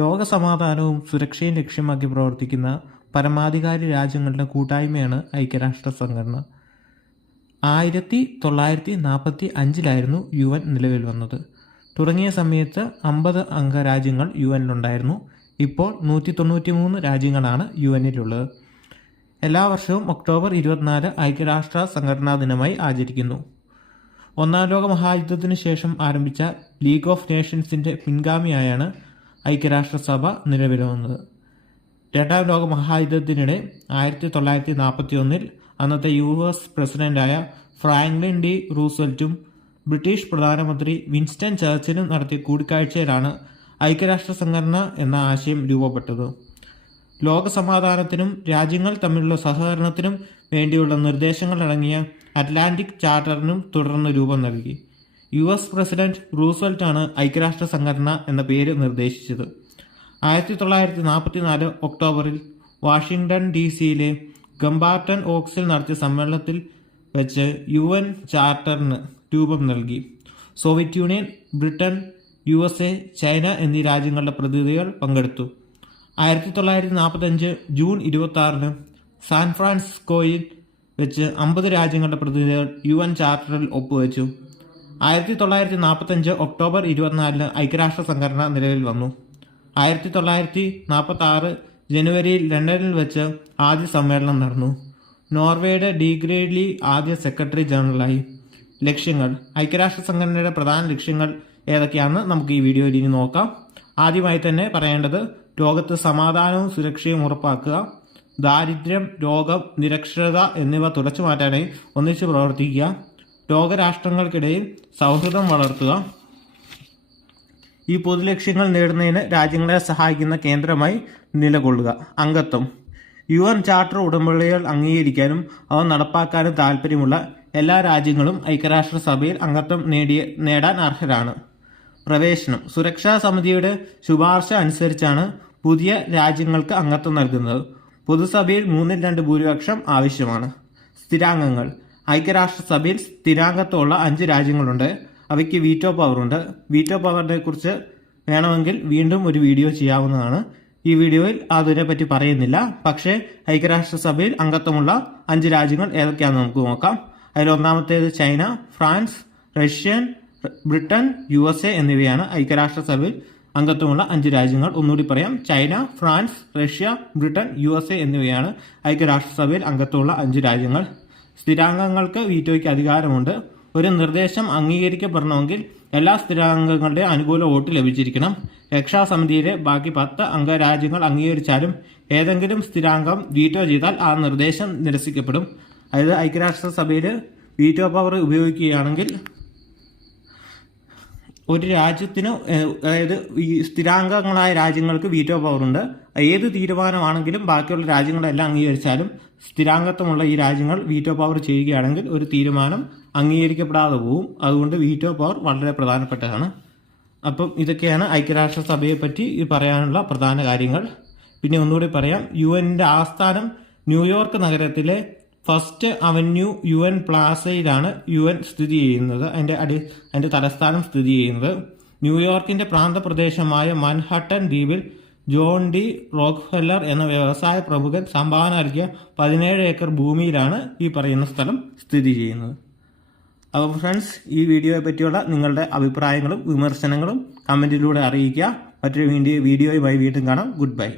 ലോകസമാധാനവും സുരക്ഷയും ലക്ഷ്യമാക്കി പ്രവർത്തിക്കുന്ന പരമാധികാരി രാജ്യങ്ങളുടെ കൂട്ടായ്മയാണ് ഐക്യരാഷ്ട്ര സംഘടന ആയിരത്തി തൊള്ളായിരത്തി നാൽപ്പത്തി അഞ്ചിലായിരുന്നു യു എൻ നിലവിൽ വന്നത്. തുടങ്ങിയ സമയത്ത് അമ്പത് അംഗ രാജ്യങ്ങൾ യു എന്നിലുണ്ടായിരുന്നു. ഇപ്പോൾ നൂറ്റി തൊണ്ണൂറ്റി മൂന്ന് രാജ്യങ്ങളാണ് യു എന്നിലുള്ളത്. എല്ലാ വർഷവും ഒക്ടോബർ ഇരുപത്തിനാല് ഐക്യരാഷ്ട്ര സംഘടനാ ദിനമായി ആചരിക്കുന്നു. ഒന്നാം ലോക മഹായുദ്ധത്തിന് ശേഷം ആരംഭിച്ച ലീഗ് ഓഫ് നേഷൻസിന്റെ പിൻഗാമിയായാണ് ഐക്യരാഷ്ട്രസഭ നിലവിൽ വന്നത് രണ്ടാം ലോക മഹായുദ്ധത്തിനിടെ ആയിരത്തി തൊള്ളായിരത്തി നാൽപ്പത്തി ഒന്നിൽ അന്നത്തെ യു എസ് പ്രസിഡന്റായ ഫ്രാങ്ക്ലിൻ ഡി റൂസ്വെൽറ്റും ബ്രിട്ടീഷ് പ്രധാനമന്ത്രി വിൻസ്റ്റൺ ചർച്ചിലും നടത്തിയ കൂടിക്കാഴ്ചയിലാണ് ഐക്യരാഷ്ട്ര സംഘടന എന്ന ആശയം രൂപപ്പെട്ടത്. ലോക സമാധാനത്തിനും രാജ്യങ്ങൾ തമ്മിലുള്ള സഹകരണത്തിനും വേണ്ടിയുള്ള നിർദ്ദേശങ്ങൾ അടങ്ങിയ അറ്റ്ലാന്റിക് ചാർട്ടറിനും തുടർന്ന് രൂപം നൽകി. യു എസ് പ്രസിഡന്റ് റൂസ്വെൽറ്റാണ് ഐക്യരാഷ്ട്ര സംഘടന എന്ന പേര് നിർദ്ദേശിച്ചത്. ആയിരത്തി തൊള്ളായിരത്തി നാൽപ്പത്തി നാല് ഒക്ടോബറിൽ വാഷിംഗ്ടൺ ഡി സിയിലെ ഗംബാർട്ടൺ ഓക്സിൽ നടത്തിയ സമ്മേളനത്തിൽ വെച്ച് യു എൻ ചാർട്ടറിന് രൂപം നൽകി. Soviet union Britain U S A China എന്നീ രാജ്യങ്ങളുടെ പ്രതിനിധികൾ പങ്കെടുത്തു. ആയിരത്തി തൊള്ളായിരത്തി നാൽപ്പത്തഞ്ച് ജൂൺ ഇരുപത്തി ആറിന് സാൻ ഫ്രാൻസിസ്കോയിൽ വെച്ച് അമ്പത് രാജ്യങ്ങളുടെ പ്രതിനിധികൾ യു എൻ ചാർട്ടറിൽ ഒപ്പുവെച്ചു. ആയിരത്തി തൊള്ളായിരത്തി നാൽപ്പത്തഞ്ച് ഒക്ടോബർ ഇരുപത്തിനാലിന് ഐക്യരാഷ്ട്ര സംഘടന നിലവിൽ വന്നു. ആയിരത്തി തൊള്ളായിരത്തി നാൽപ്പത്തി ആറ് ജനുവരിയിൽ ലണ്ടനിൽ വെച്ച് ആദ്യ സമ്മേളനം നടന്നു. നോർവേയുടെ ഡിഗ്രേഡ്ലി ആദ്യ സെക്രട്ടറി ജനറലായി. ലക്ഷ്യങ്ങൾ. ഐക്യരാഷ്ട്ര സംഘടനയുടെ പ്രധാന ലക്ഷ്യങ്ങൾ ഏതൊക്കെയാണെന്ന് നമുക്ക് ഈ വീഡിയോയിൽ ഇനി നോക്കാം. ആദ്യമായി തന്നെ പറയേണ്ടത് ലോകത്ത് സമാധാനവും സുരക്ഷയും ഉറപ്പാക്കുക ദാരിദ്ര്യം രോഗം നിരക്ഷരത എന്നിവ തുടച്ചു മാറ്റാനായി ഒന്നിച്ചു പ്രവർത്തിക്കുക ലോകരാഷ്ട്രങ്ങൾക്കിടയിൽ സൗഹൃദം വളർത്തുക. ഈ പൊതുലക്ഷ്യങ്ങൾ നേടുന്നതിന് രാജ്യങ്ങളെ സഹായിക്കുന്ന കേന്ദ്രമായി നിലകൊള്ളുക. അംഗത്വം. യു എൻ ചാർട്ടർ ഉടമ്പടികൾ അംഗീകരിക്കാനും അവ നടപ്പാക്കാനും താൽപ്പര്യമുള്ള എല്ലാ രാജ്യങ്ങളും ഐക്യരാഷ്ട്രസഭയിൽ അംഗത്വം നേടിയ നേടാൻ അർഹരാണ്. പ്രവേശനം. സുരക്ഷാ സമിതിയുടെ ശുപാർശ അനുസരിച്ചാണ് പുതിയ രാജ്യങ്ങൾക്ക് അംഗത്വം നൽകുന്നത്. പൊതുസഭയിൽ മൂന്നിൽ രണ്ട് ഭൂരിപക്ഷം ആവശ്യമാണ്. സ്ഥിരാംഗങ്ങൾ. ഐക്യരാഷ്ട്രസഭയിൽ സ്ഥിരാംഗത്വമുള്ള അഞ്ച് രാജ്യങ്ങളുണ്ട്. അവയ്ക്ക് വീറ്റോ പവറുണ്ട് വീറ്റോ പവറിനെ കുറിച്ച് വേണമെങ്കിൽ വീണ്ടും ഒരു വീഡിയോ ചെയ്യാവുന്നതാണ്. ഈ വീഡിയോയിൽ അതിനെപ്പറ്റി പറയുന്നില്ല. പക്ഷേ ഐക്യരാഷ്ട്രസഭയിൽ അംഗത്വമുള്ള അഞ്ച് രാജ്യങ്ങൾ ഏതൊക്കെയാണെന്ന് നമുക്ക് നോക്കാം. അതിൽ ഒന്നാമത്തേത് China France Russian Britain U S A എന്നിവയാണ് ഐക്യരാഷ്ട്രസഭയിൽ അംഗത്വമുള്ള അഞ്ച് രാജ്യങ്ങൾ. ഒന്നുകൂടി പറയാം. China France Russia Britain U S A എന്നിവയാണ് ഐക്യരാഷ്ട്രസഭയിൽ അംഗത്വമുള്ള അഞ്ച് രാജ്യങ്ങൾ. സ്ഥിരാംഗങ്ങൾക്ക് വീറ്റോയ്ക്ക് അധികാരമുണ്ട്. ഒരു നിർദ്ദേശം അംഗീകരിക്കപ്പെടണമെങ്കിൽ എല്ലാ സ്ഥിരാംഗങ്ങളുടെ അനുകൂല വോട്ട് ലഭിച്ചിരിക്കണം. രക്ഷാസമിതിയിലെ ബാക്കി പത്ത് അംഗരാജ്യങ്ങൾ അംഗീകരിച്ചാലും ഏതെങ്കിലും സ്ഥിരാംഗം വീറ്റോ ചെയ്താൽ ആ നിർദ്ദേശം നിരസിക്കപ്പെടും. അതായത് ഐക്യരാഷ്ട്രസഭയിൽ വീറ്റോ പവർ ഉപയോഗിക്കുകയാണെങ്കിൽ ഒരു രാജ്യത്തിന് അതായത് ഈ സ്ഥിരാംഗങ്ങളായ രാജ്യങ്ങൾക്ക് വീറ്റോ പവർ ഉണ്ട്. ഏത് തീരുമാനമാണെങ്കിലും ബാക്കിയുള്ള രാജ്യങ്ങളെല്ലാം അംഗീകരിച്ചാലും സ്ഥിരാംഗത്വമുള്ള ഈ രാജ്യങ്ങൾ വീറ്റോ പവർ ചെയ്യുകയാണെങ്കിൽ ഒരു തീരുമാനം അംഗീകരിക്കപ്പെടാതെ പോവും. അതുകൊണ്ട് വീറ്റോ പവർ വളരെ പ്രധാനപ്പെട്ടതാണ്. അപ്പം ഇതൊക്കെയാണ് ഐക്യരാഷ്ട്രസഭയെ പറ്റി പറയാനുള്ള പ്രധാന കാര്യങ്ങൾ. പിന്നെ ഒന്നുകൂടി പറയാം. യു എന്റെ ആസ്ഥാനം ന്യൂയോർക്ക് നഗരത്തിലെ ഫസ്റ്റ് അവന്യൂ യു എൻ പ്ലാസയിലാണ് യു എൻ സ്ഥിതി ചെയ്യുന്നത്. അതിന്റെ അടി അതിന്റെ തലസ്ഥാനം സ്ഥിതി ചെയ്യുന്നത്. ന്യൂയോർക്കിന്റെ പ്രാന്തപ്രദേശമായ മൻഹട്ടൻ ദ്വീപിൽ ജോൺ ഡി റോക്ക്ഫെല്ലർ എന്ന വ്യവസായ പ്രമുഖൻ സംഭാവന നൽകിയ പതിനേഴ് ഏക്കർ ഭൂമിയിലാണ് ഈ പറയുന്ന സ്ഥലം സ്ഥിതി ചെയ്യുന്നത്. അപ്പോൾ ഫ്രണ്ട്സ് ഈ വീഡിയോയെ പറ്റിയുള്ള നിങ്ങളുടെ അഭിപ്രായങ്ങളും വിമർശനങ്ങളും കമന്റിലൂടെ അറിയിക്കുക. മറ്റൊരു വീഡിയോ വീഡിയോയുമായി വീണ്ടും കാണാം. Good bye.